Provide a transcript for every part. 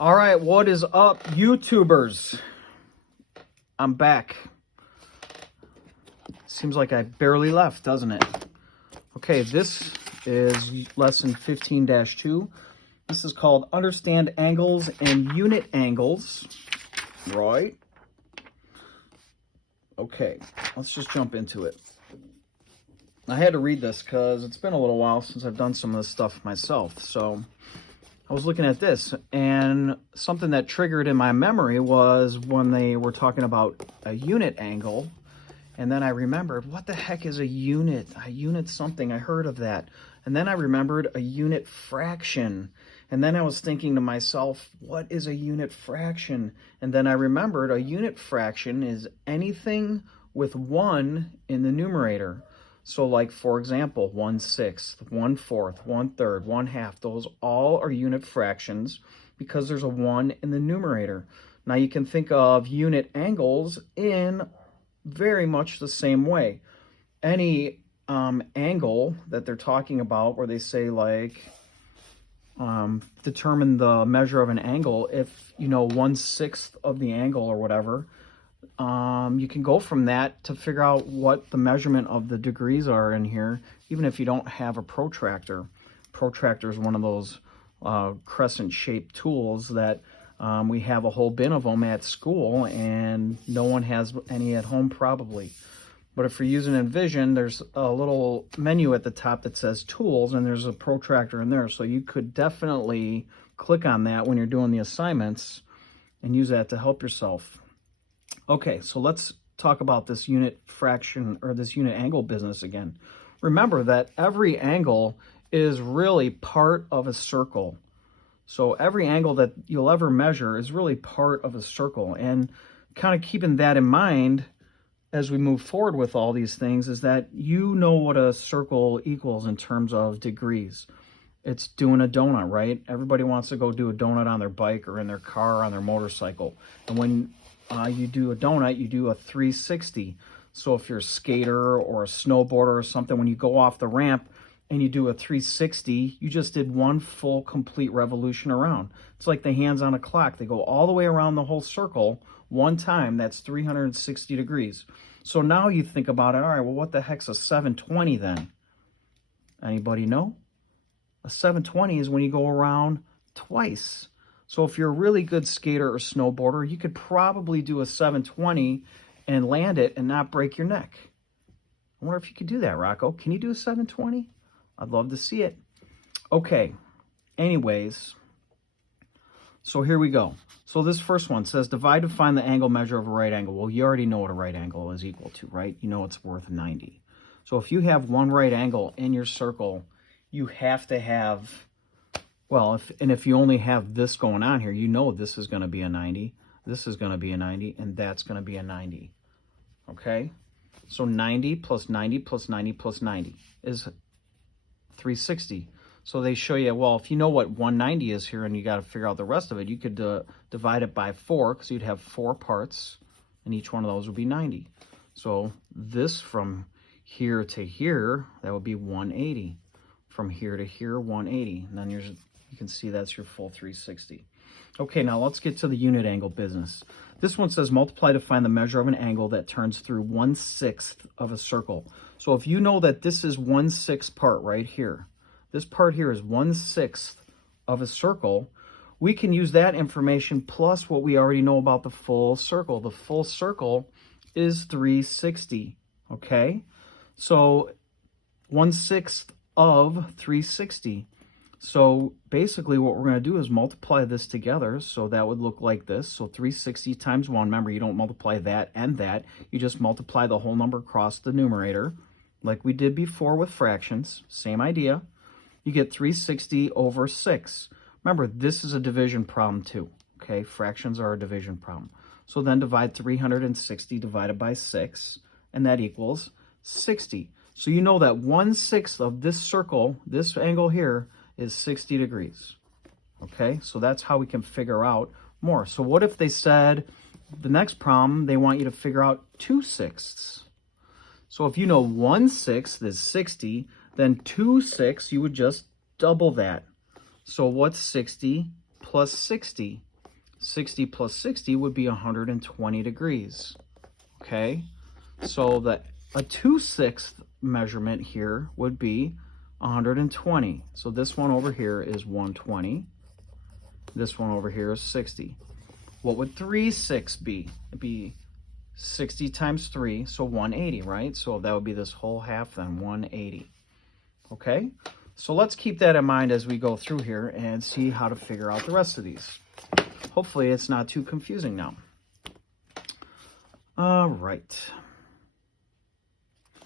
All right, what is up, YouTubers? I'm back. Seems like I barely left, doesn't it? Okay, this is lesson 15-2. This is called Understand Angles and Unit Angles. Right? Okay, let's just jump into it. I had to read this because it's been a little while since I've done some of this stuff myself. So I was looking at this, and something that triggered in my memory was when they were talking about a unit angle. And then I remembered, what the heck is a unit? A unit something, I heard of that. And then I remembered a unit fraction. And then I was thinking to myself, what is a unit fraction? And then I remembered a unit fraction is anything with 1 in the numerator. So like, for example, 1/6, 1/4, 1/3, 1/2, those all are unit fractions because there's a 1 in the numerator. Now you can think of unit angles in very much the same way. Any angle that they're talking about where they say like, determine the measure of an angle, if you know 1/6 of the angle or whatever, you can go from that to figure out what the measurement of the degrees are in here, even if you don't have a protractor. Protractor is one of those crescent-shaped tools that we have a whole bin of them at school, and no one has any at home probably. But if you're using Envision, there's a little menu at the top that says Tools, and there's a protractor in there. So you could definitely click on that when you're doing the assignments and use that to help yourself. Okay, so let's talk about this unit fraction or this unit angle business again. Remember that every angle is really part of a circle. So every angle that you'll ever measure is really part of a circle. And kind of keeping that in mind as we move forward with all these things is that you know what a circle equals in terms of degrees. It's doing a donut, right? Everybody wants to go do a donut on their bike or in their car or on their motorcycle. And when you do a donut, you do a 360. So if you're a skater or a snowboarder or something, when you go off the ramp and you do a 360, you just did one full complete revolution around. It's like the hands on a clock. They go all the way around the whole circle one time. That's 360 degrees. So now you think about it, all right, well, what the heck's a 720 then? Anybody know? A 720 is when you go around twice. So if you're a really good skater or snowboarder, you could probably do a 720 and land it and not break your neck. I wonder if you could do that, Rocco. Can you do a 720? I'd love to see it. Okay, anyways, so here we go. So this first one says, divide to find the angle measure of a right angle. Well, you already know what a right angle is equal to, right? You know it's worth 90. So if you have one right angle in your circle, you have to have, well, if you only have this going on here, you know this is going to be a 90, this is going to be a 90, and that's going to be a 90. Okay? So 90 plus 90 plus 90 plus 90 is 360. So they show you, well, if you know what 190 is here and you got to figure out the rest of it, you could divide it by 4 because you'd have 4 parts, and each one of those would be 90. So this from here to here, that would be 180. From here to here, 180. And then you can see that's your full 360. Okay, now let's get to the unit angle business. This one says multiply to find the measure of an angle that turns through 1/6 of a circle. So if you know that this is 1/6 part right here, this part here is 1/6 of a circle, we can use that information plus what we already know about the full circle. The full circle is 360, okay? So 1/6 of 360. So basically what we're going to do is multiply this together. So that would look like this. So 360 times 1. Remember, you don't multiply that and that. You just multiply the whole number across the numerator like we did before with fractions. Same idea. You get 360 over 6. Remember, this is a division problem too. Okay, fractions are a division problem. So then divide 360 divided by 6, and that equals 60. So you know that 1/6 of this circle, this angle here, is 60 degrees. Okay, so that's how we can figure out more. So what if they said, the next problem, they want you to figure out 2/6? So if you know 1/6 is 60, then 2/6, you would just double that. So what's 60 plus 60? 60 plus 60 would be 120 degrees. Okay, so a 2/6 measurement here would be 120. So this one over here is 120. This one over here is 60. What would 3/6 be? It'd be 60 times 3, so 180, right? So that would be this whole half then, 180. Okay, so let's keep that in mind as we go through here and see how to figure out the rest of these. Hopefully it's not too confusing now. All right.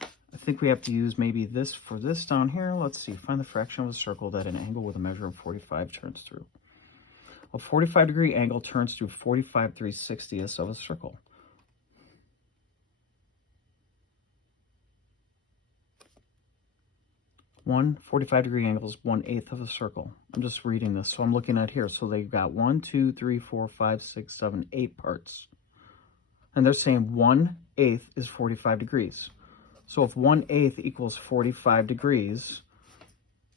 I think we have to use maybe this for this down here. Let's see. Find the fraction of a circle that an angle with a measure of 45 turns through. A 45-degree angle turns through 45 3/60ths of a circle. One 45-degree angle is 1/8 of a circle. I'm just reading this, so I'm looking at here. So they've got 1, 2, 3, 4, 5, 6, 7, 8 parts. And they're saying 1/8 is 45 degrees. So if 1/8 equals 45 degrees,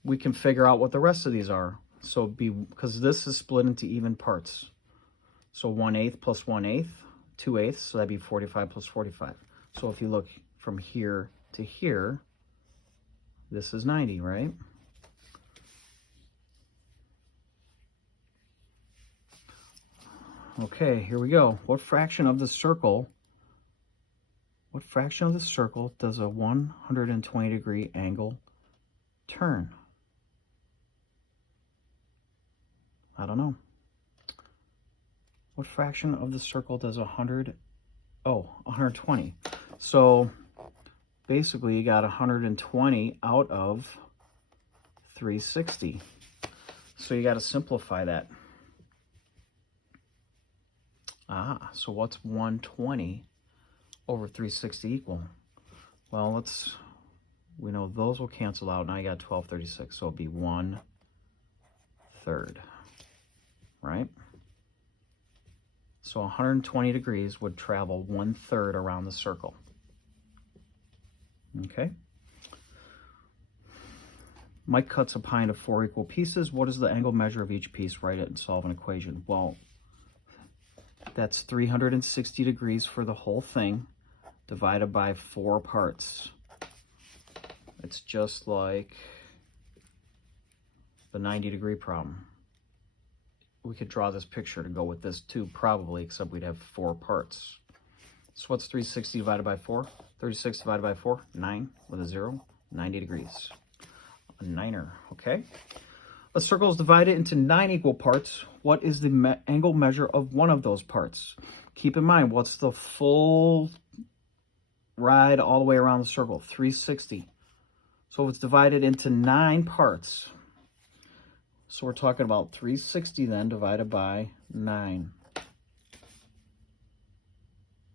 we can figure out what the rest of these are. So because this is split into even parts. So 1/8 plus 1/8, 2/8, so that'd be 45 plus 45. So if you look from here to here, this is 90, right? Okay, here we go. What fraction of the circle does a 120-degree angle turn? I don't know. What fraction of the circle does 120. So basically you got 120 out of 360. So you got to simplify that. So what's 120 over 360 equal? Well, we know those will cancel out. Now you got 1236, so it'll be 1/3, right? So 120 degrees would travel 1/3 around the circle. Okay. Mike cuts a pie into 4 equal pieces. What is the angle measure of each piece? Write it and solve an equation. Well, that's 360 degrees for the whole thing, divided by 4 parts. It's just like the 90-degree problem. We could draw this picture to go with this too, probably, except we'd have 4 parts. So what's 360 divided by 4? 36 divided by 4, 9 with a 0, 90 degrees. A niner, okay? A circle is divided into 9 equal parts. What is the angle measure of one of those parts? Keep in mind, what's the full ride all the way around the circle? 360. So if it's divided into 9 parts, so we're talking about 360 then divided by 9.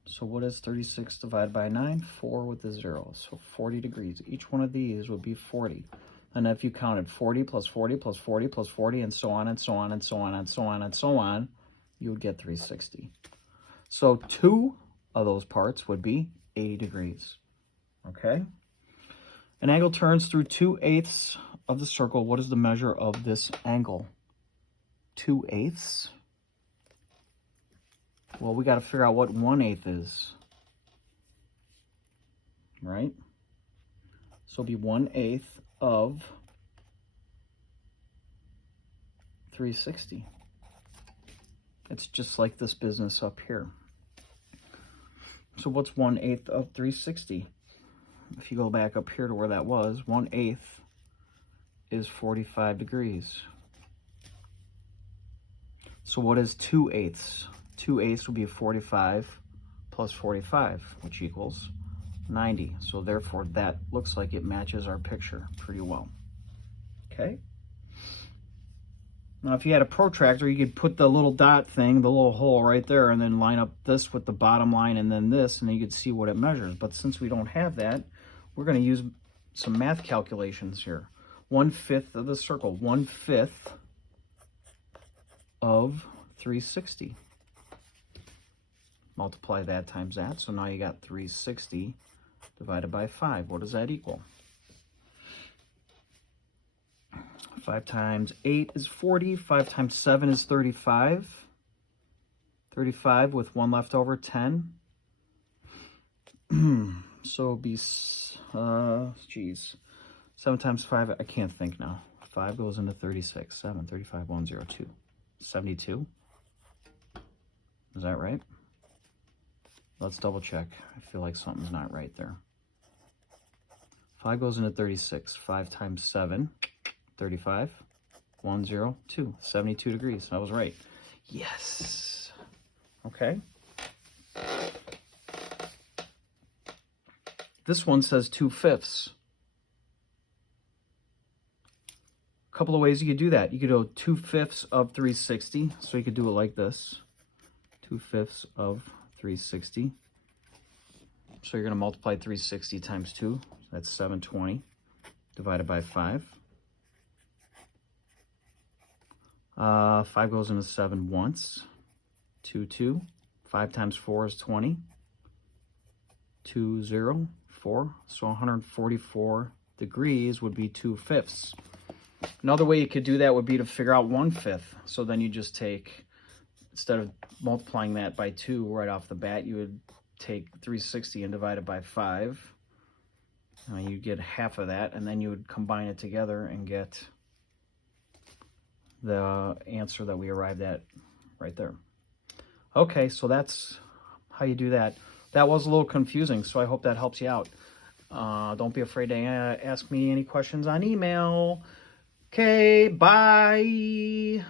So what is 36 divided by 9? 4 with a 0. So 40 degrees. Each one of these would be 40. And if you counted 40 plus 40 plus 40 plus 40 and so on and so on and so on and so on and so on, you would get 360. So 2 of those parts would be 80 degrees. Okay? An angle turns through 2/8 of the circle. What is the measure of this angle? 2/8? Well, we got to figure out what 1/8 is. Right? So it'll be 1/8 of 360. It's just like this business up here. So what's 1/8 of 360? If you go back up here to where that was, 1/8 is 45 degrees. So what is 2/8? 2/8 will be 45 plus 45, which equals 90. So therefore that looks like it matches our picture pretty well. Okay. Now if you had a protractor, you could put the little dot thing, the little hole right there, and then line up this with the bottom line and then this, and then you could see what it measures. But since we don't have that, we're going to use some math calculations here. 1/5 of the circle, 1/5 of 360. Multiply that times that, so now you got 360 divided by 5. What does that equal? 5 times 8 is 40. 5 times 7 is 35. 35 with 1 left over, 10. So it'll be, geez, 7 times 5, I can't think now. 5 goes into 36, 7, 35, 102, 72. Is that right? Let's double check. I feel like something's not right there. 5 goes into 36, 5 times 7, 35, 102, 72 degrees. I was right. Yes. Okay. This one says 2/5. A couple of ways you could do that. You could do 2/5 of 360. So you could do it like this. 2/5 of 360. So you're going to multiply 360 times 2. That's 720 divided by 5. 5 goes into 7 once. 2, 2. 5 times 4 is 20. 2, 0, 4. So 144 degrees would be 2/5. Another way you could do that would be to figure out 1/5. So then you just take, instead of multiplying that by 2 right off the bat, you would take 360 and divide it by 5. You'd get half of that, and then you would combine it together and get the answer that we arrived at right there. Okay, so that's how you do that. That was a little confusing, so I hope that helps you out. Don't be afraid to ask me any questions on email. Okay, bye.